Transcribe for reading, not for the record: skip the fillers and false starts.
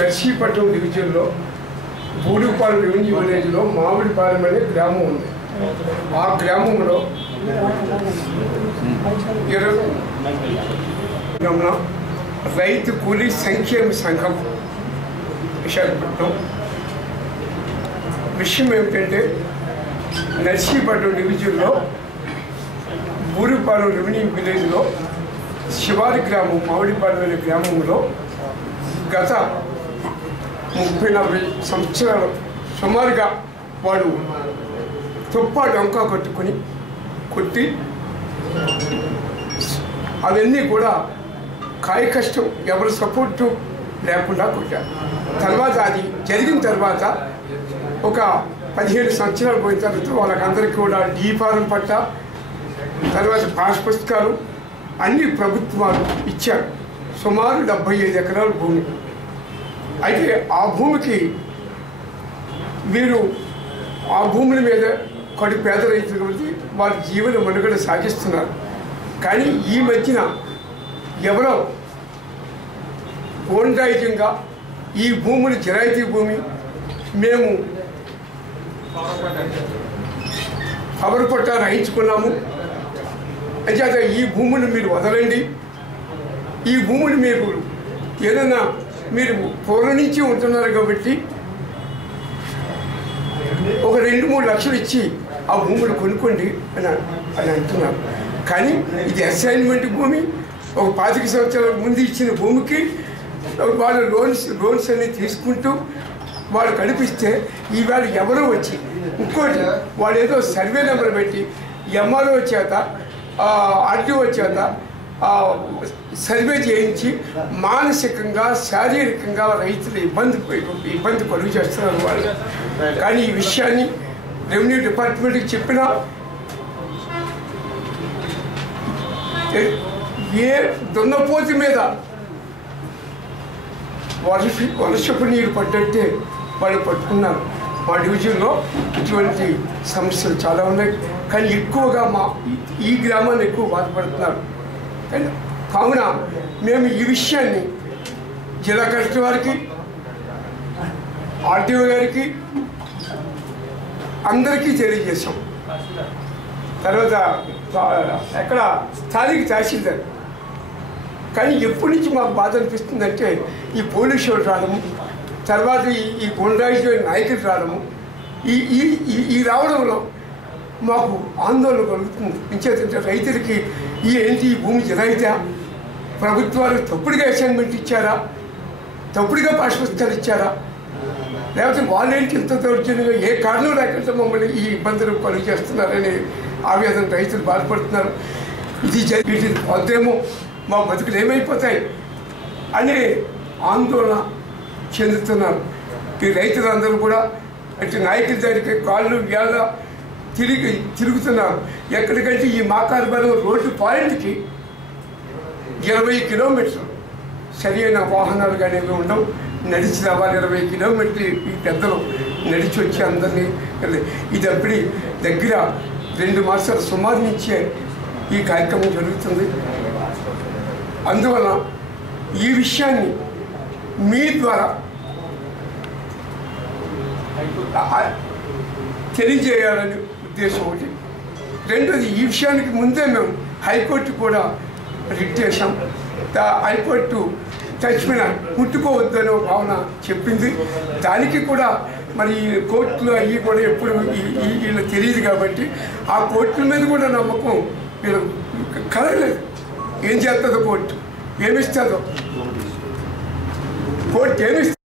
నర్సీపట్నం డివిజన్లో బూడుపాలెం రెవెన్యూ విలేజ్లో మామిడిపాలెం అనే గ్రామం ఉంది. ఆ గ్రామంలో రైతు కూలీ సంక్షేమ సంఘం విశాఖపట్నం విషయం ఏమిటంటే నర్సీపట్నం డివిజన్లో బూడుపాలెం రెవెన్యూ విలేజ్లో శివారి గ్రామం మామిడిపాలెం అనే గ్రామంలో గత 30-40 సంవత్సరాలు సుమారుగా వాడు తుప్పా డొంకా కొట్టి అవన్నీ కూడా కాయ కష్టం ఎవరి సపోర్టు లేకుండా కొట్టారు. తర్వాత అది జరిగిన తర్వాత ఒక 15 సంవత్సరాలు పోయిన తర్వాత వాళ్ళకందరికీ కూడా డీఫారం పట్ట తర్వాత పాస్ పుస్తకాలు అన్ని ప్రభుత్వాలు ఇచ్చారు. సుమారు 75 ఎకరాల భూమి. అయితే ఆ భూమికి వీరు ఆ భూముల మీద కొన్ని పేద రైతులు కాబట్టి వారి జీవన మనుగడ సాగిస్తున్నారు. కానీ ఈ మధ్యన ఎవరో ఓన్రాయితంగా ఈ భూములు జిరాయితీ భూమి మేము పవర్ పట్టా రాయించుకున్నాము, అంచేత ఈ భూములు మీరు వదలండి, ఈ భూములు మీరు ఏదన్నా మీరు పూర్వం నుంచి ఉంటున్నారు కాబట్టి ఒక 2-3 లక్షలు ఇచ్చి ఆ భూములు కొనుక్కోండి అని అంటున్నారు. కానీ ఇది అసైన్మెంట్ భూమి. ఒక 25 సంవత్సరాల ముందు ఇచ్చిన భూమికి వాళ్ళు లోన్స్ అన్ని తీసుకుంటూ వాళ్ళు కనిపిస్తే ఈవేళ ఎవరో వచ్చి ఇంకోటి వాళ్ళు ఏదో సర్వే నెంబర్ పెట్టి ఎంఆర్ఓ చేత ఆర్టీఓ చేత సర్వే చేయించి మానసికంగా శారీరకంగా రైతులు ఇబ్బంది కలుగు చేస్తున్నారు వాళ్ళు. కానీ ఈ విషయాన్ని రెవెన్యూ డిపార్ట్మెంట్కి చెప్పినా ఏ దున్నపోతు మీద వర్షపు నీరు పడ్డట్టే వాళ్ళు పట్టుకున్నారు. మా డివిజన్లో ఇటువంటి సమస్యలు చాలా ఉన్నాయి. కానీ ఎక్కువగా ఈ గ్రామాన్ని ఎక్కువ బాధపడుతున్నారు. కావున మేము ఈ విషయాన్ని జిల్లా కలెక్టర్ వారికి, ఆర్టీఓ గారికి అందరికీ తెలియజేశాం. తర్వాత ఎక్కడ స్థానిక తహసీల్దార్. కానీ ఎప్పటి నుంచి మాకు బాధ అనిపిస్తుందంటే ఈ పోలీసు వాళ్ళు రావడము, తర్వాత ఈ గుండాయిజీ నాయకులు రావడము, ఈ రావడంలో మాకు ఆందోళన కలుగుతుంది. ఇంచేతంటే రైతులకి ఈ భూమి జిరాయితా, ప్రభుత్వాలు తప్పుడుగా అసైన్మెంట్ ఇచ్చారా, తప్పుడుగా పాస్ పుస్తకాలు ఇచ్చారా, లేకపోతే వాళ్ళేంటి ఇంత దౌర్జన్యంగా ఏ కారణం లేకుండా మమ్మల్ని ఈ ఇబ్బందులు కలుగు చేస్తున్నారని ఆవేదన రైతులు బాధపడుతున్నారు. ఇది వద్దేమో మా బతుకులు ఏమైపోతాయి అనే ఆందోళన చెందుతున్నారు. ఈ రైతులందరూ కూడా అంటే నాయకుల దగ్గరికి కాళ్ళు వేళ్ళ తిరుగుతున్నారు. ఎక్కడికంటే ఈ మాకారబలం రోడ్డు పాయింట్కి 20 కిలోమీటర్లు సరి అయిన వాహనాలు కానీ ఉండవు. నడిచి రావాలి 20 కిలోమీటర్లు. ఈ పెద్దలు నడిచి వచ్చి అందరినీ ఇది అప్పటి దగ్గర 2 మాసాల సుమారు నుంచే ఈ కార్యక్రమం జరుగుతుంది. అందువల్ల ఈ విషయాన్ని మీ ద్వారా తెలియజేయాలని ఉద్దేశం ఒకటి. రెండోది, ఈ విషయానికి ముందే మేము హైకోర్టు కూడా రిట్ చేశాం. హైకోర్టు చచ్చిపోయిన ముట్టుకోవద్దనే భావన చెప్పింది. దానికి కూడా మరి కోర్టులో అవి కూడా ఎప్పుడు వీళ్ళు తెలియదు కాబట్టి ఆ కోర్టుల మీద కూడా నమ్మకం వీళ్ళు కలగలేదు. ఏం చేస్తుందో కోర్టు, ఏమిస్తుందో కోర్టు ఏమిస్తుంది.